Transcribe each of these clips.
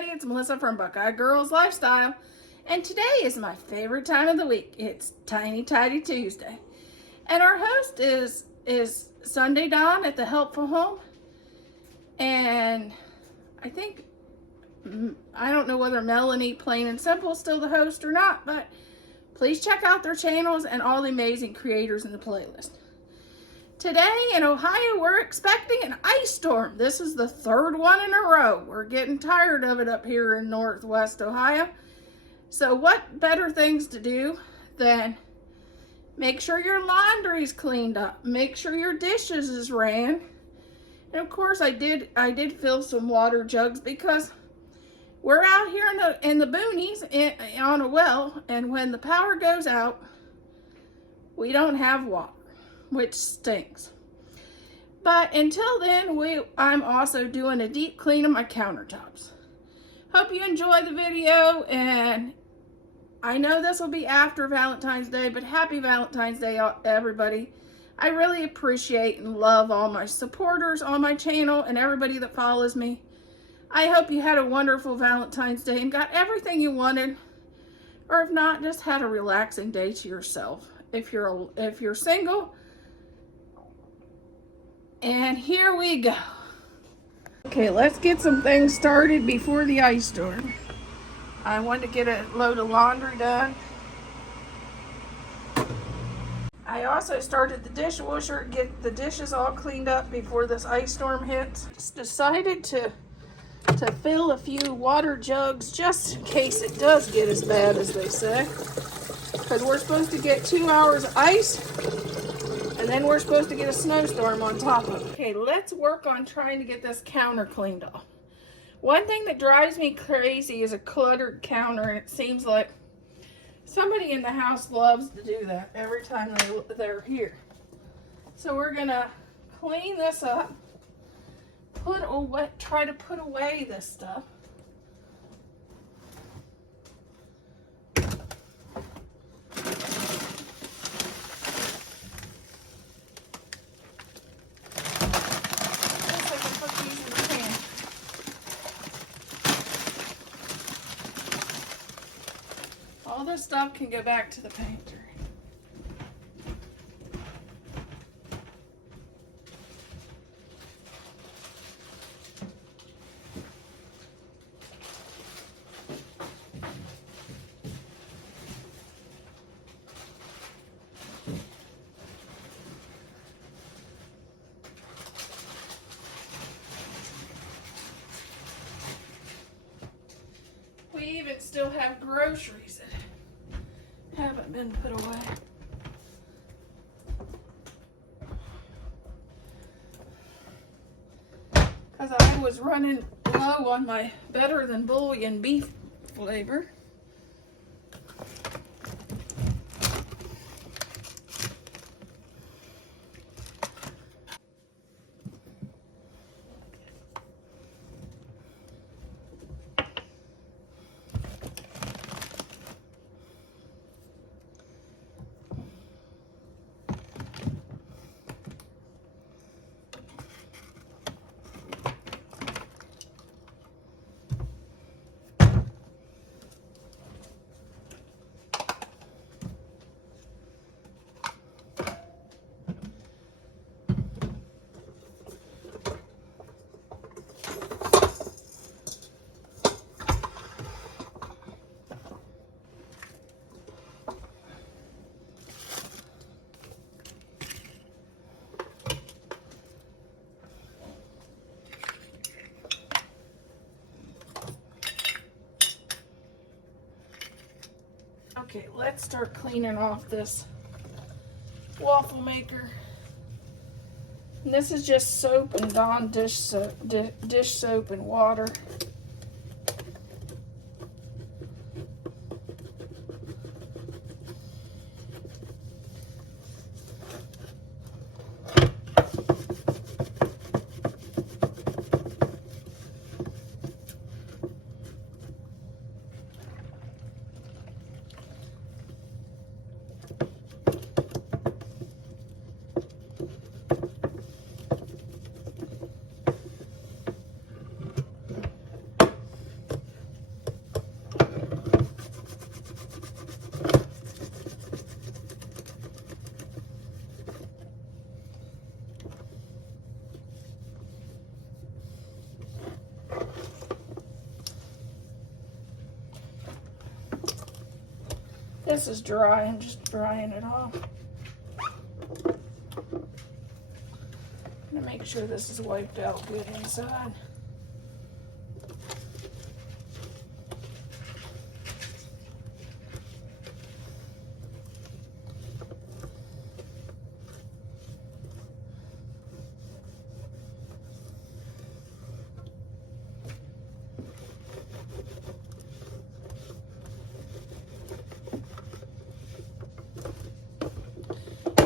everybody, it's Melissa from Buckeye Girls Lifestyle, and today is my favorite time of the week. It's Tiny Tidy Tuesday, and our host is Sunday Dawn at the Helpful Home, and I don't know whether Melanie Plain and Simple is still the host or not, but please check out their channels and all the amazing creators in the playlist. Today in Ohio, we're expecting an ice storm. This is the third one in a row. We're getting tired of it up here in Northwest Ohio. So what better things to do than make sure your laundry's cleaned up, make sure your dishes is ran. And of course I did fill some water jugs because we're out here in the boonies on a well, and when the power goes out, we don't have water, which stinks. But until then, I'm also doing a deep clean of my countertops. Hope you enjoy the video, and I know this will be after Valentine's Day, but happy Valentine's Day, everybody. I really appreciate and love all my supporters on my channel and everybody that follows me. I hope you had a wonderful Valentine's Day and got everything you wanted, or if not, just had a relaxing day to yourself. If you're single. And here we go. Okay, let's get some things started before the ice storm. I wanted to get a load of laundry done. I also started the dishwasher, get the dishes all cleaned up before this ice storm hits. Just decided to fill a few water jugs just in case it does get as bad as they say. Because we're supposed to get 2 hours of ice, and then we're supposed to get a snowstorm on top of it. Okay, let's work on trying to get this counter cleaned off. One thing that drives me crazy is a cluttered counter, and it seems like somebody in the house loves to do that every time they're here. So we're gonna clean this up, try to put away this stuff. All this stuff can go back to the pantry. We even still have groceries that haven't been put away. Because I was running low on my better than bouillon beef flavor. Okay, let's start cleaning off this waffle maker. And this is just soap and Dawn dish soap and water. this is dry. I'm just drying it off. I'm gonna make sure this is wiped out good inside.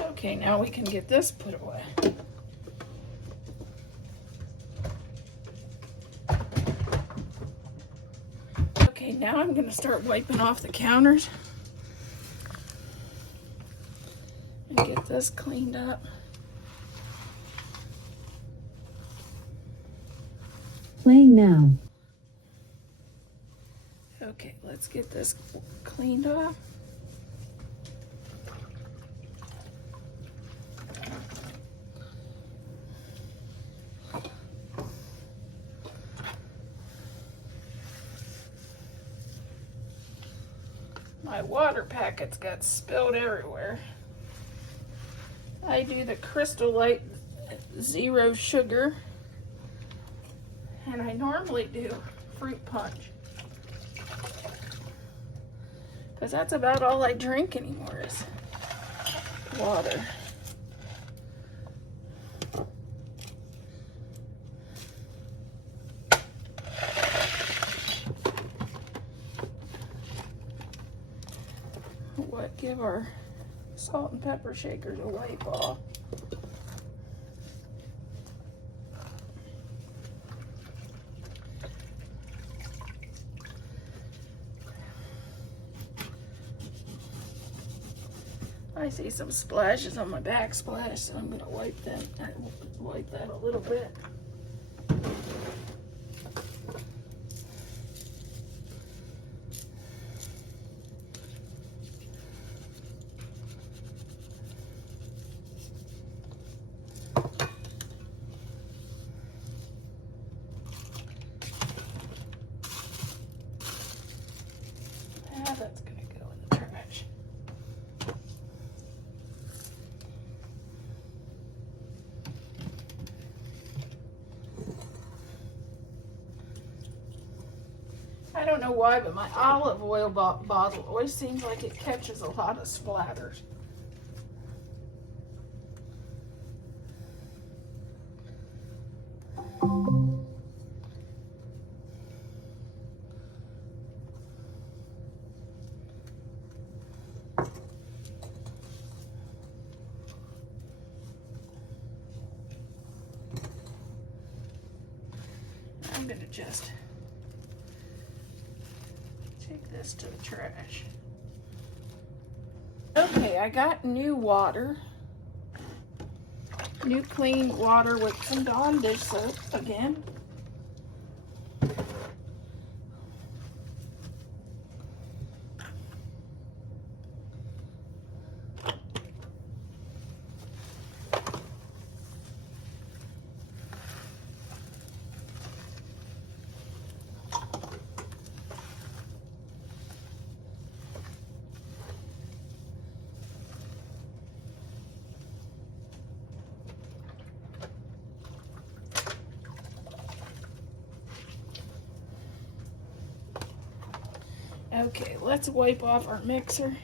Okay, now we can get this put away. Okay, now I'm going to start wiping off the counters and get this cleaned up. Playing now. Okay, let's get this cleaned off. My water packets got spilled everywhere. I do the Crystal Light Zero Sugar, and I normally do fruit punch, because that's about all I drink anymore is water. Give our salt and pepper shakers a wipe off. I see some splashes on my backsplash, so I'm gonna wipe that a little bit. That's gonna go in the trash. I don't know why, but my olive oil bottle always seems like it catches a lot of splatters. I'm gonna just take this to the trash. Okay, I got new water. New clean water with some Dawn dish soap again. Okay, let's wipe off our mixer.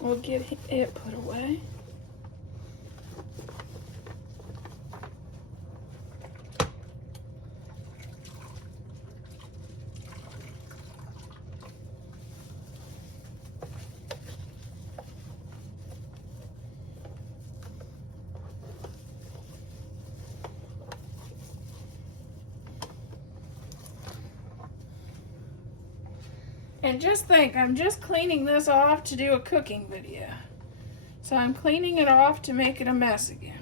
We'll get it put away. And just think, I'm just cleaning this off to do a cooking video. So I'm cleaning it off to make it a mess again.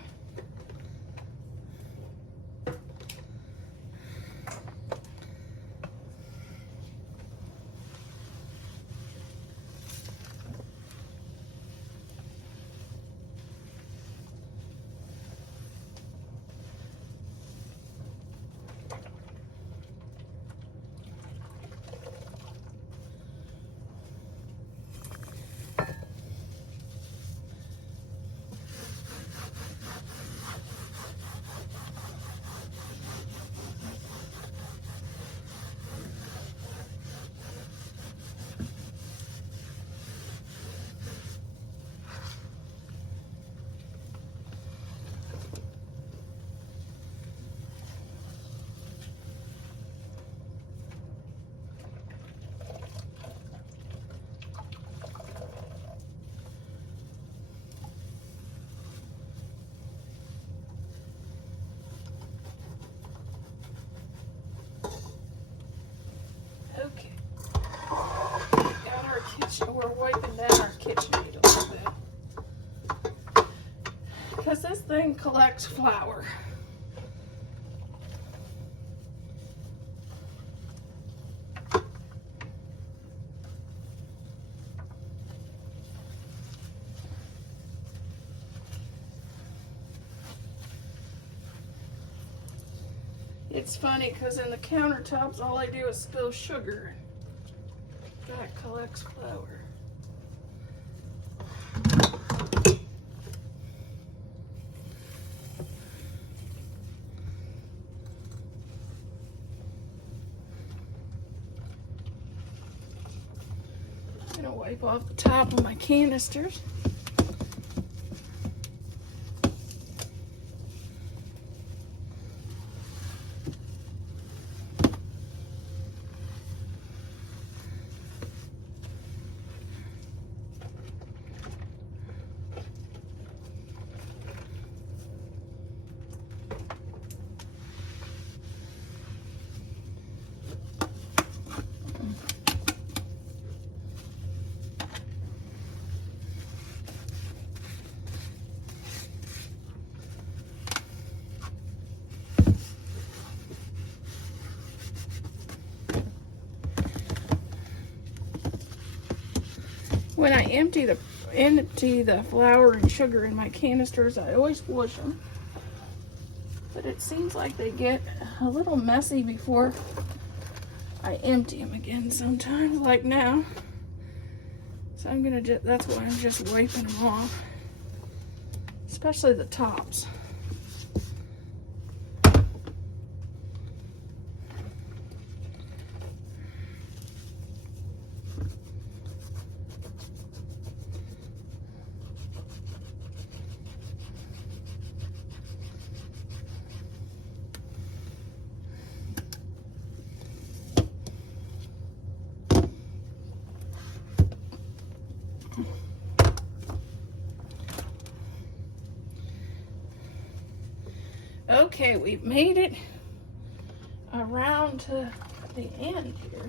thing collects flour. It's funny because in the countertops, all I do is spill sugar. That collects flour. I'm gonna wipe off the top of my canisters. When I empty the flour and sugar in my canisters, I always wash them. But it seems like they get a little messy before I empty them again sometimes, like now. So that's why I'm just wiping them off. Especially the tops. Okay, we've made it around to the end here.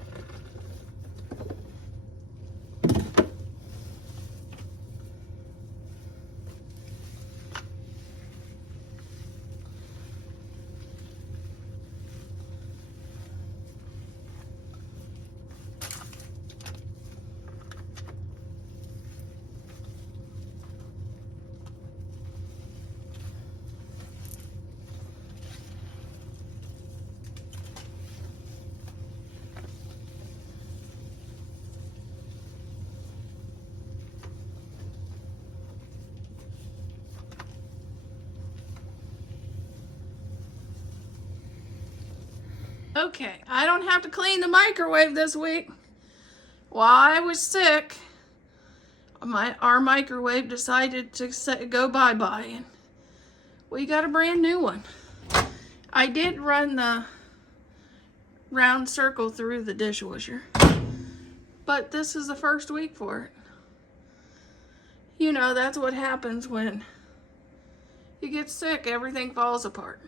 Okay, I don't have to clean the microwave this week. While I was sick, our microwave decided to go bye-bye, and we got a brand new one. I did run the round circle through the dishwasher, but this is the first week for it. You know, that's what happens when you get sick, everything falls apart.